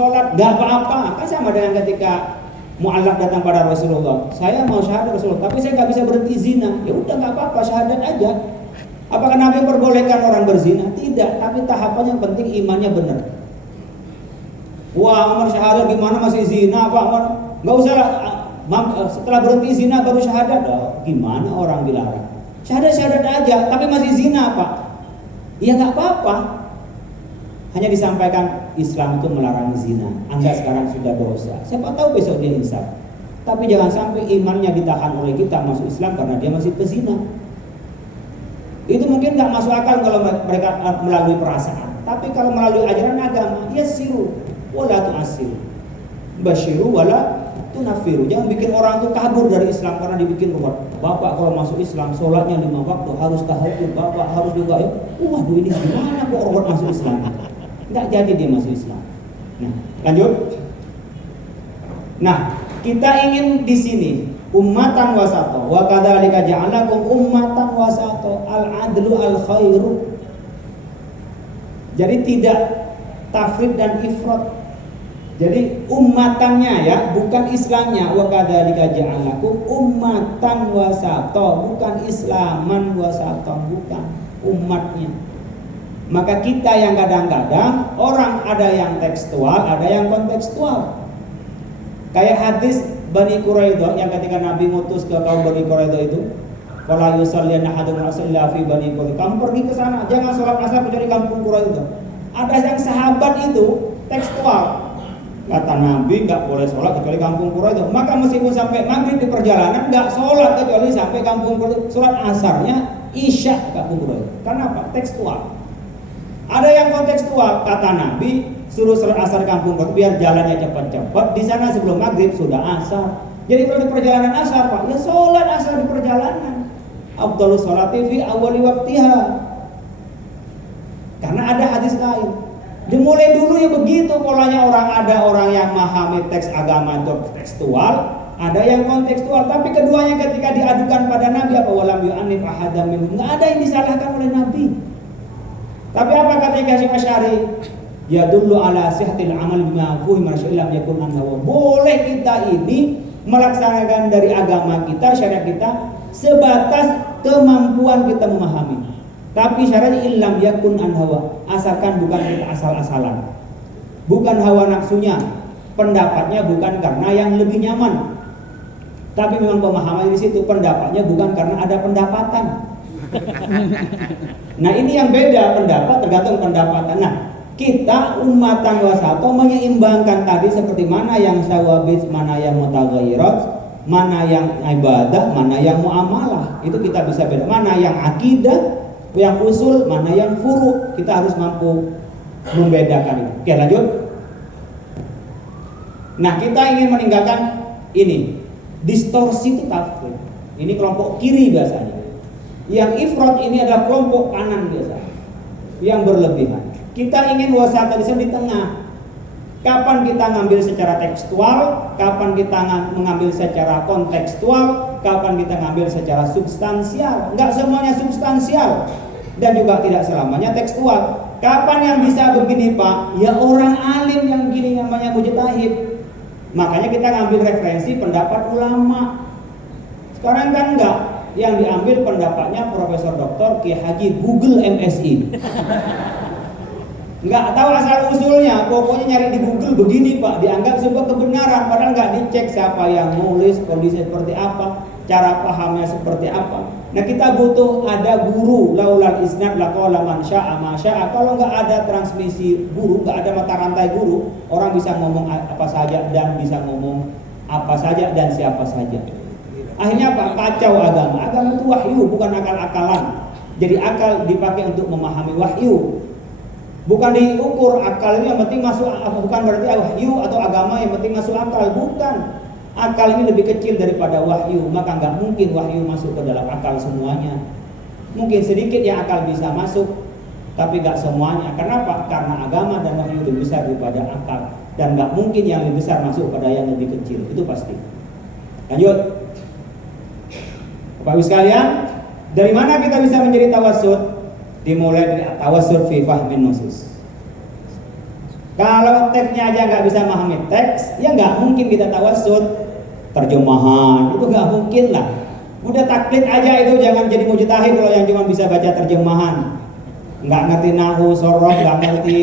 sholat nggak apa-apa. Kan sama dengan ketika mu'allaf datang pada Rasulullah, saya mau syahadat Rasulullah, tapi saya nggak bisa berhenti zina. Ya udah nggak apa-apa, syahadat aja. Apakah Nabi memperbolehkan orang berzina? Tidak, tapi tahapannya yang penting imannya benar. Wah, Umar syahadat gimana masih zina Pak Umar? Nggak usah setelah berhenti zina baru syahadat. Oh, gimana orang dilarang? Syahadat aja, tapi masih zina Pak. Ya nggak apa-apa. Hanya disampaikan Islam itu melarang zina. Anda sekarang sudah dosa. Siapa tahu besok dia insaf. Tapi jangan sampai imannya ditahan oleh kita masuk Islam karena dia masih pezina. Itu mungkin nggak masuk akal kalau mereka melalui perasaan. Tapi kalau melalui ajaran agama, yassiru wala tu'assiru, basyiru wala tunafiru. Jangan bikin orang itu kabur dari Islam karena dibikin ruwet. Bapak kalau masuk Islam sholatnya 5 waktu, harus tahajud, Bapak harus juga ya. Waduh, ini gimana kok ruwet masuk Islam? Nggak jadi dia masuk Islam. Nah, lanjut. Nah, kita ingin di sini ummatan wasato. Wa kadzalika ja'alakum ummatan wasato, al-adlu al-khairu. Jadi tidak tafrid dan ifrat. Jadi ummatannya ya, bukan Islamnya. Wa kadzalika ja'alakum ummatan wasato, bukan Islaman wasato, bukan umatnya. Maka kita yang kadang-kadang orang ada yang tekstual, ada yang kontekstual. Kayak hadis Bani Quraidah yang ketika Nabi ngutus ke kaum Bani Quraidah itu, "Fala yusalliyanna ahadun illa fi Bani Quraidah." Kamu pergi ke sana, jangan sholat asar kecuali kampung Quraidah. Ada yang sahabat itu tekstual. Kata Nabi nggak boleh sholat kecuali kampung Quraidah. Maka meskipun sampai maghrib di perjalanan nggak sholat kecuali sampai kampung Quraidah. Sholat asarnya isya kampung Quraidah. Karena apa? Tekstual. Ada yang kontekstual, kata Nabi suruh sholat asar kampung Quraidah biar jalannya cepat-cepat. Di sana sebelum maghrib sudah asar. Jadi kalau di perjalanan asar Pak, ya sholat asar di perjalanan. Afdhalus sholati fi awwali waqtiha. Karena ada hadis lain. Dimulai dulu ya begitu polanya ada orang yang memahami teks agama itu tekstual, ada yang kontekstual. Tapi keduanya ketika diadukan pada Nabi apa walam yu'anif ahadam minhum, enggak ada yang disalahkan oleh Nabi. Tapi apa kata Hasyim Asy'ari? Ya dulu ala sihhatil amal bima fuhima syai'lam yakun anhu. Boleh kita ini melaksanakan dari agama kita, syariat kita sebatas kemampuan kita memahami. Tapi syaratnya illam yakun an hawa, asalkan bukan kita asal-asalan. Bukan hawa nafsunya, pendapatnya bukan karena yang lebih nyaman. Tapi memang pemahaman di situ pendapatnya bukan karena ada pendapatan. Nah, ini yang beda pendapat tergantung pendapatan. Nah, kita umatan wasato menyeimbangkan tadi seperti mana yang sawabis, mana yang mutaghayyirat, mana yang ibadah, mana yang muamalah. Itu kita bisa beda. Mana yang akidah, yang usul, mana yang furu. Kita harus mampu membedakan itu. Oke, lanjut. Nah, kita ingin meninggalkan ini. Distorsi itu tafsir. Ini kelompok kiri biasanya. Yang ifrat ini adalah kelompok kanan biasanya, yang berlebihan. Kita ingin wasata di tengah. Kapan kita ngambil secara tekstual, kapan kita mengambil secara kontekstual, kapan kita ngambil secara substansial. Enggak semuanya substansial dan juga tidak selamanya tekstual. Kapan yang bisa begini Pak? Ya orang alim yang begini namanya mujtahid. Makanya kita ngambil referensi pendapat ulama. Sekarang kan enggak. Yang diambil pendapatnya Profesor Dr. Ki Haji Google MSI. Nggak tahu asal usulnya, pokoknya nyari di Google begini Pak, dianggap sebuah kebenaran, padahal nggak dicek siapa yang nulis, kondisi seperti apa, cara pahamnya seperti apa. Nah, kita butuh ada guru, laulal isnad laqala man syaa ma syaa. Kalau nggak ada transmisi guru, nggak ada mata rantai guru, orang bisa ngomong apa saja dan bisa ngomong apa saja dan siapa saja. Akhirnya apa? Kacau agama. Agama itu wahyu, bukan akal-akalan. Jadi akal dipakai untuk memahami wahyu. Bukan diukur akal ini yang penting masuk, bukan berarti wahyu atau agama yang penting masuk akal. Bukan. Akal ini lebih kecil daripada wahyu. Maka nggak mungkin wahyu masuk ke dalam akal semuanya. Mungkin sedikit yang akal bisa masuk, tapi nggak semuanya. Kenapa? Karena agama dan wahyu lebih besar daripada akal. Dan nggak mungkin yang lebih besar masuk pada yang lebih kecil. Itu pasti. Lanjut. Bapak Ibu sekalian, dari mana kita bisa menjadi tawassut? Dimulai dari tawassut fi fahmin nusus. Kalau teksnya aja nggak bisa memahami teks, ya nggak mungkin kita tawassut. Terjemahan itu nggak mungkin lah. Udah taklid aja itu, jangan jadi mujtahid kalau yang cuma bisa baca terjemahan. Nggak ngerti nahu, sorof, nggak ngerti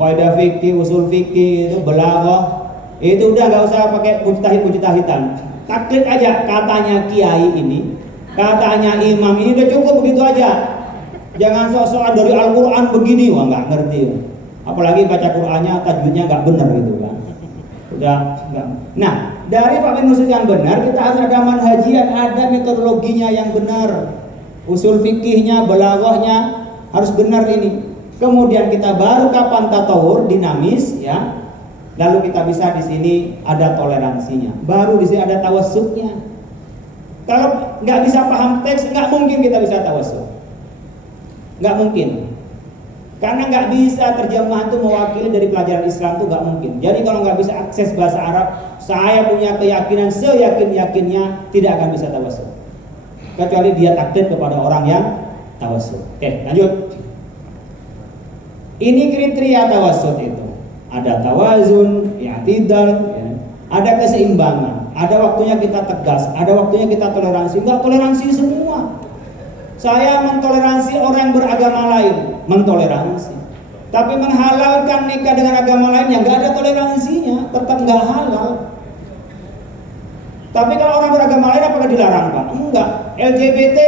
kaidah fikih, usul fikih, itu belaghah. Itu udah nggak usah pakai mujtahidan. Taklid aja, katanya kiai ini, katanya imam ini, udah cukup begitu aja. Jangan sok-sokan dari Al-Quran begini, wah nggak ngerti. Apalagi baca Qurannya tajwidnya nggak benar gitu kan. Udah nggak. Nah, dari Pak Nusuk yang benar, kita harus ada manhajian, ada metodologinya yang benar. Usul fikihnya, belaghahnya harus benar ini. Kemudian kita baru kapan tatawur, dinamis ya. Lalu kita bisa di sini ada toleransinya. Baru di sini ada tawassutnya. Kalau nggak bisa paham teks, nggak mungkin kita bisa tawassut. Nggak mungkin. Karena nggak bisa terjemahan itu mewakili dari pelajaran Islam itu nggak mungkin. Jadi kalau nggak bisa akses bahasa Arab, saya punya keyakinan seyakin-yakinnya tidak akan bisa tawassut. Kecuali dia taklid kepada orang yang tawassut. Oke, lanjut. Ini kriteria tawassut itu. Ada tawazun, i'tidal, ya. Ada keseimbangan. Ada waktunya kita tegas, ada waktunya kita toleransi. Enggak toleransi semua. Saya mentoleransi orang yang beragama lain, mentoleransi. Tapi menghalalkan nikah dengan agama lain yang enggak ada toleransinya, tetap enggak halal. Tapi kalau orang beragama lain apakah dilarang, Pak? Enggak. LGBT,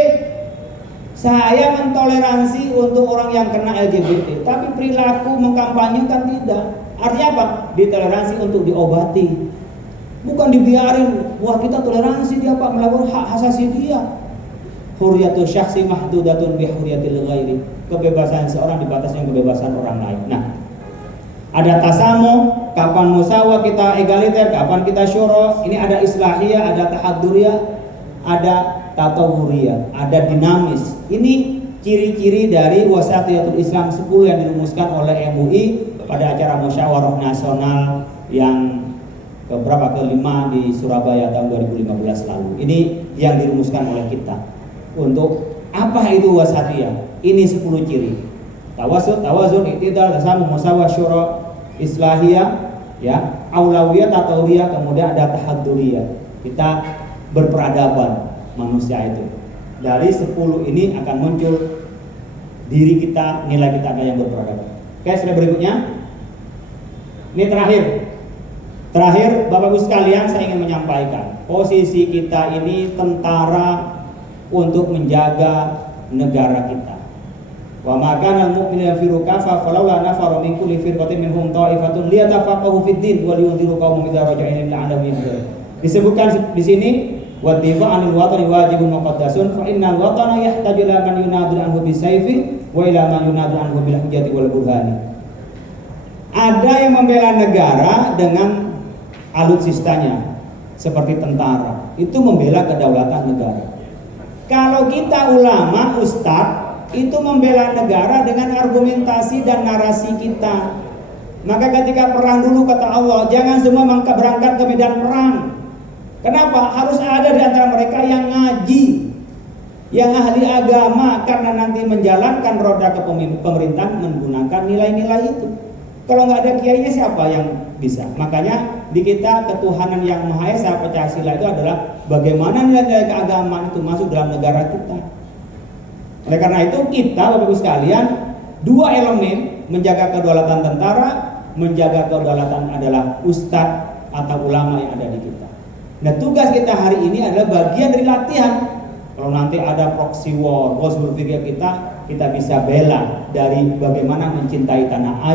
saya mentoleransi untuk orang yang kena LGBT, tapi perilaku mengkampanyekan tidak. Artinya apa? Ditoleransi untuk diobati, bukan dibiarin. Wah, kita toleransi dia Pak melakukan hak asasi dia. Hurriyatul syakhsi mahdudatun bi hurriyatil ghairi. Kebebasan seorang dibatasi dengan kebebasan orang lain. Nah, ada tasamu, kapan musawah kita egaliter, kapan kita syura. Ini ada islahiyah, ada tahadduriyah, ada tatawuriyah, ada dinamis. Ini ciri-ciri dari wasatiyatul Islam 10 yang dirumuskan oleh MUI pada acara musyawarah nasional yang kelima di Surabaya tahun 2015 lalu. Ini yang dirumuskan oleh kita. Untuk apa itu wasatiyah? Ini 10 ciri. Tawassut, tawazun, i'tidal, tasamuh, musawah, syura, islahiyah, ya, aulawiyah, tatawuriyah, kemudian ada tahadduriyah. Kita berperadaban manusia itu. Dari 10 ini akan muncul diri kita, nilai kita ada yang berperadaban. Oke, slide berikutnya. Ini terakhir Bapak Ibu sekalian, saya ingin menyampaikan posisi kita ini tentara untuk menjaga negara kita. Wa ma kana al-mu'minu yafiru kafa falaula nafara min kulli firqatin minhum ta'ifatun liyatafaqahu fid din wa liyunziru qaumahum idza raja'u la'allahum yahtadun. Disebutkan di sini wa difa'anil watani wajibun muqaddasun fa innal watana yahtaju ila man yunadir anhu bisayfi wa ila man yunadir anhu bil hujjati wal burhani. Ada yang membela negara dengan alutsistanya seperti tentara, itu membela kedaulatan negara. Kalau kita ulama, ustadz, itu membela negara dengan argumentasi dan narasi kita. Maka ketika perang dulu kata Allah, jangan semua berangkat ke medan perang. Kenapa? Harus ada di antara mereka yang ngaji, yang ahli agama, karena nanti menjalankan roda kepemerintahan menggunakan nilai-nilai itu. Kalau nggak ada kiainya siapa yang bisa? Makanya di kita ketuhanan yang Maha Esa, Pancasila itu adalah bagaimana nilai-nilai keagamaan itu masuk dalam negara kita. Oleh karena itu kita, Bapak Ibu sekalian, dua elemen menjaga kedaulatan tentara, menjaga kedaulatan adalah ustadz atau ulama yang ada di kita. Nah, tugas kita hari ini adalah bagian dari latihan. Kalau nanti ada proxy war, bos berpikir kita bisa bela dari bagaimana mencintai tanah air.